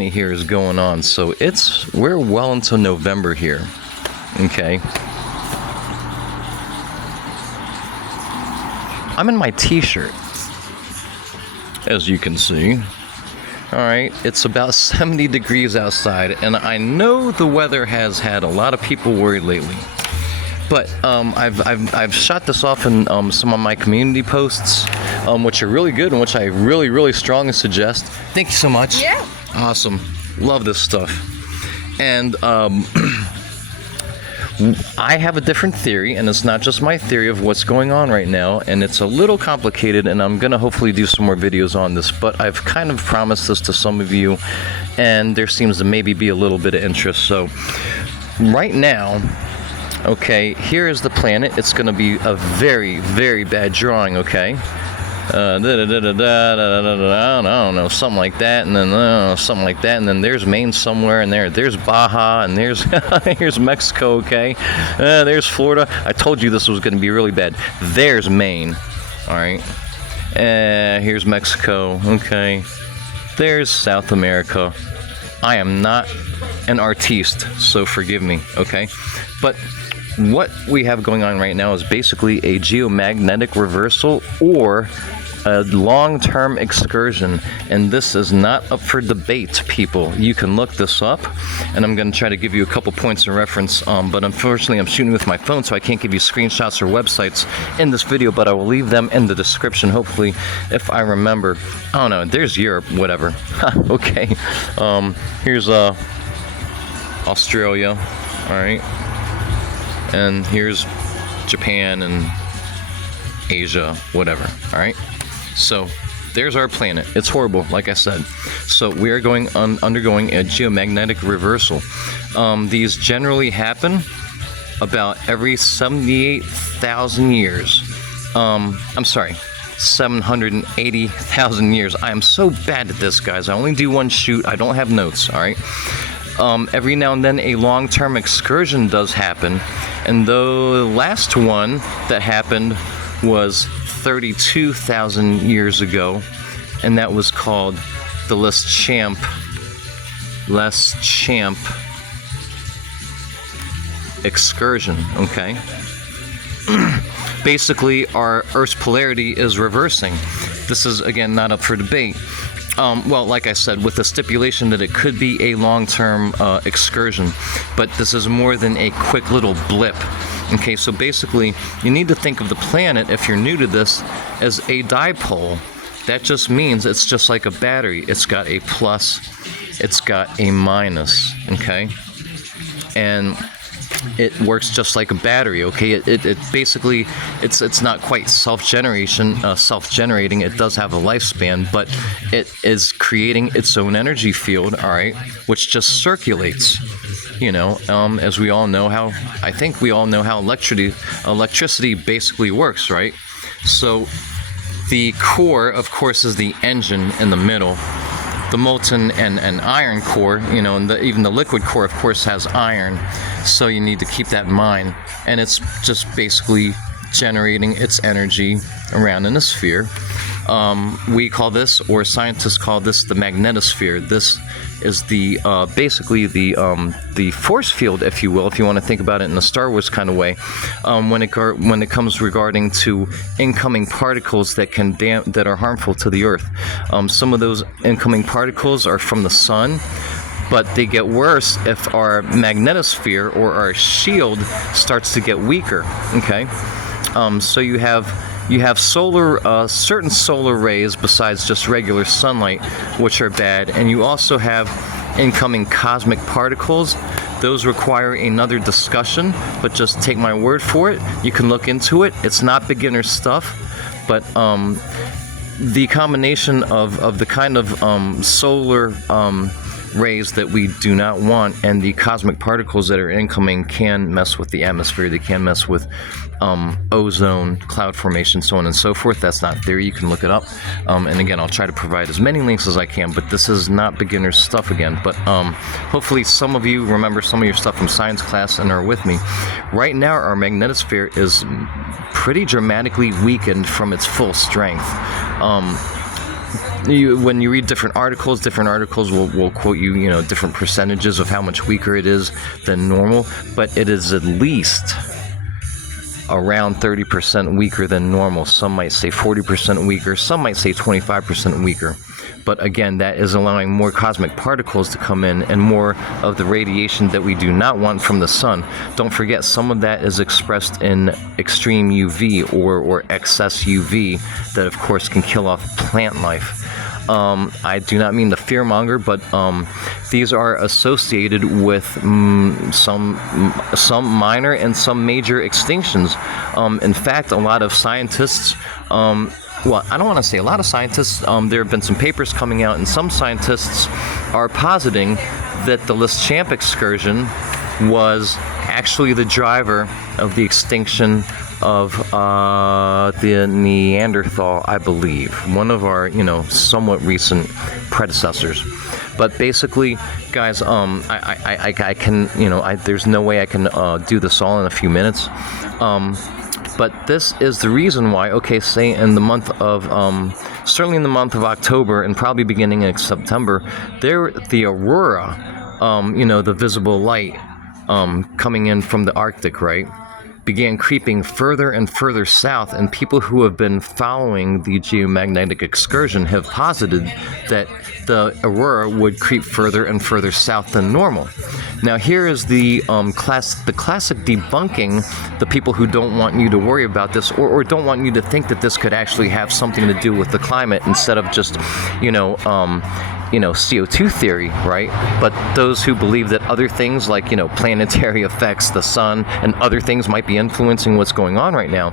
Here is going on, so we're well into November here. Okay, I'm in my t-shirt, as you can see. All right, it's about 70 degrees outside, and I know the weather has had a lot of people worried lately. But I've shot this off in some of my community posts, which are really good and which I really strongly suggest. Thank you so much. Yeah. Awesome. Love this stuff. And I have a different theory, and it's not just my theory of what's going on right now, and it's a little complicated, and I'm going to hopefully do some more videos on this, but I've kind of promised this to some of you, and there seems to maybe be a little bit of interest. So right now, okay, here is the planet. It's going to be a very bad drawing, okay? I don't know, something like that, and then something like that, and then there's Maine somewhere, and there's Baja, and there's here's Mexico, okay? There's Florida. I told you this was going to be really bad. There's Maine, all right? Here's Mexico, okay? There's South America. I am not an artiste, so forgive me, okay? But what we have going on right now is basically a geomagnetic reversal or a long-term excursion, and this is not up for debate, people. You can look this up, and I'm going to try to give you a couple points of reference, but unfortunately I'm shooting with my phone, so I can't give you screenshots or websites in this video, but I will leave them in the description, hopefully, if I remember. I don't know, there's Europe, whatever. Okay, here's Australia, alright, and here's Japan and Asia, whatever, alright? So there's our planet. It's horrible, like I said. So we are undergoing a geomagnetic reversal. These generally happen about every 78,000 years. I'm sorry, 780,000 years. I am so bad at this, guys. I only do one shoot. I don't have notes, all right? Every now and then a long-term excursion does happen, and the last one that happened was 32,000 years ago, and that was called the Les Champ excursion, okay? Basically, our Earth's polarity is reversing. This is, again, not up for debate. Well, like I said, with the stipulation that it could be a long-term excursion, but this is more than a quick little blip. Okay, so basically, you need to think of the planet, if you're new to this, as a dipole. That just means it's just like a battery. It's got a plus, it's got a minus, okay? And it works just like a battery, okay? It basically, it's not quite self-generating. It does have a lifespan, but it is creating its own energy field, all right, which just circulates. You know, as we all know how, I think we all know how electricity basically works, right? So the core, of course, is the engine in the middle. The molten and iron core, you know, and even the liquid core, of course, has iron. So you need to keep that in mind. And it's just basically generating its energy around in a sphere. We call this, or scientists call this, the magnetosphere. This is the basically the force field, if you will, if you want to think about it in a Star Wars kind of way, when it comes regarding to incoming particles that are harmful to the Earth. Some of those incoming particles are from the sun, but they get worse if our magnetosphere or our shield starts to get weaker. Okay, so you have certain solar rays besides just regular sunlight, which are bad, and you also have incoming cosmic particles. Those require another discussion, but just take my word for it. You can look into it. It's not beginner stuff, but the combination of the kind of solar rays that we do not want and the cosmic particles that are incoming can mess with the atmosphere. They can mess with ozone, cloud formation, so on and so forth. That's not theory. You can look it up. And again, I'll try to provide as many links as I can, but this is not beginner stuff again. But hopefully some of you remember some of your stuff from science class and are with me. Right now, our magnetosphere is pretty dramatically weakened from its full strength. when you read different articles will quote you, different percentages of how much weaker it is than normal, but it is at least around 30% weaker than normal. Some might say 40% weaker, some might say 25% weaker. But again, that is allowing more cosmic particles to come in and more of the radiation that we do not want from the sun. Don't forget, some of that is expressed in extreme UV or excess UV that, of course, can kill off plant life. I do not mean to fearmonger, but these are associated with some minor and some major extinctions. In fact, a lot of scientists, well, I don't want to say a lot of scientists, there have been some papers coming out, and some scientists are positing that the Lestchamp excursion was actually the driver of the extinction of the Neanderthal, I believe, one of our, somewhat recent predecessors. But basically, guys, I can, there's no way I can do this all in a few minutes. But this is the reason why, okay, say in the month of, certainly in the month of October and probably beginning in September, the aurora, the visible light coming in from the Arctic, right, began creeping further and further south, and people who have been following the geomagnetic excursion have posited that the aurora would creep further and further south than normal. Now here is the classic debunking the people who don't want you to worry about this or don't want you to think that this could actually have something to do with the climate instead of just, CO2 theory, right? But those who believe that other things like, planetary effects, the sun, and other things might be influencing what's going on right now,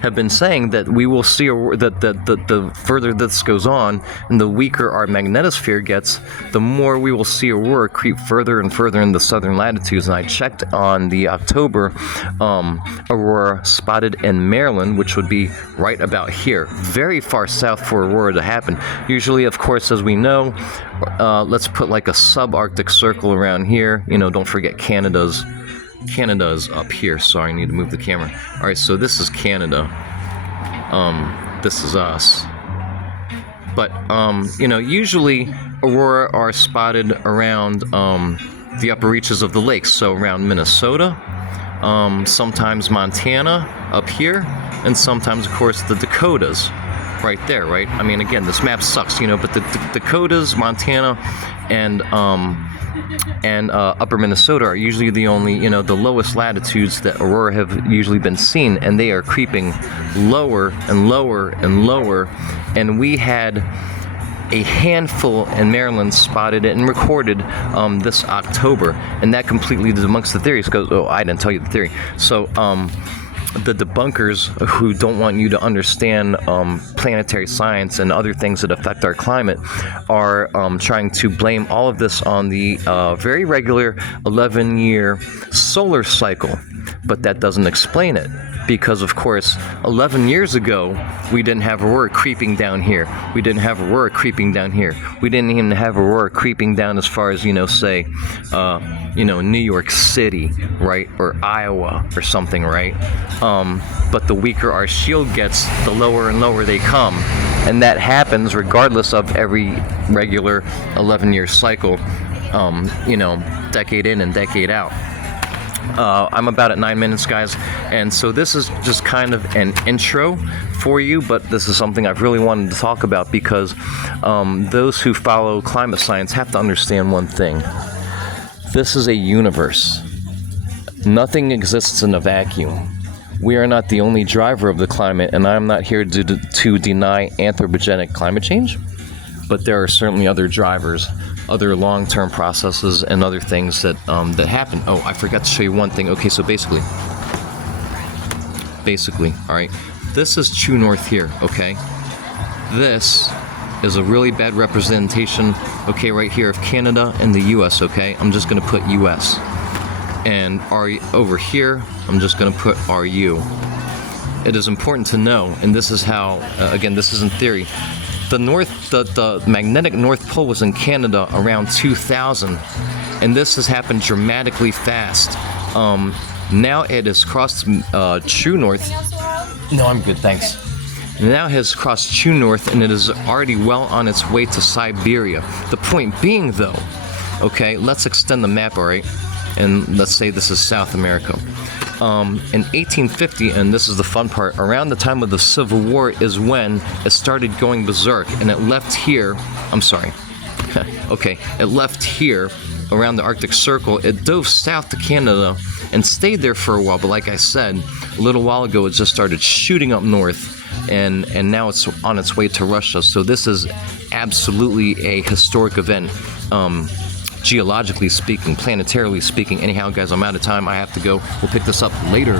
have been saying that we will see that the further this goes on and the weaker our magnetosphere gets, the more we will see aurora creep further and further in the southern latitudes. And I checked on the October aurora spotted in Maryland, which would be right about here, very far south for aurora to happen. Usually, of course, as we know, let's put like a subarctic circle around here. Don't forget Canada's up here. Sorry, I need to move the camera. All right, so this is Canada. This is us. But, usually aurora are spotted around the upper reaches of the lakes. So around Minnesota, sometimes Montana up here, and sometimes, of course, the Dakotas right there, right? I mean, again, this map sucks, but the Dakotas, Montana, and upper Minnesota are usually the only, the lowest latitudes that aurora have usually been seen, and they are creeping lower and lower and lower. And we had a handful in Maryland spotted it and recorded this October, and that completely debunks the theories. Because I didn't tell you the theory. So the debunkers who don't want you to understand planetary science and other things that affect our climate are trying to blame all of this on the very regular 11-year solar cycle. But that doesn't explain it. Because, of course, 11 years ago, we didn't have aurora creeping down here. We didn't have aurora creeping down here. We didn't even have aurora creeping down as far as, say, New York City, right? Or Iowa or something, right? But the weaker our shield gets, the lower and lower they come. And that happens regardless of every regular 11-year cycle, decade in and decade out. I'm about at 9 minutes, guys, and so this is just kind of an intro for you, but this is something I've really wanted to talk about because those who follow climate science have to understand one thing. This is a universe. Nothing exists in a vacuum. We are not the only driver of the climate, and I'm not here to deny anthropogenic climate change, but there are certainly other drivers, other long-term processes, and other things that that happen. Oh, I forgot to show you one thing. Okay, so basically, all right, this is true north here, okay? This is a really bad representation, okay, right here of Canada and the U.S., okay? I'm just going to put U.S. And over here, I'm just going to put RU. It is important to know, and this is how, again, this isn't theory, the magnetic North Pole was in Canada around 2000, and this has happened dramatically fast. Now it has crossed true north. No, I'm good, thanks. now has crossed true north, and it is already well on its way to Siberia. The point being, though, okay, let's extend the map, all right, and let's say this is South America. In 1850, and this is the fun part, around the time of the Civil War is when it started going berserk, and it left here, it left here around the Arctic Circle. It dove south to Canada and stayed there for a while, but like I said, a little while ago, it just started shooting up north, and now it's on its way to Russia. So this is absolutely a historic event. Geologically speaking, planetarily speaking. Anyhow, guys, I'm out of time. I have to go. We'll pick this up later.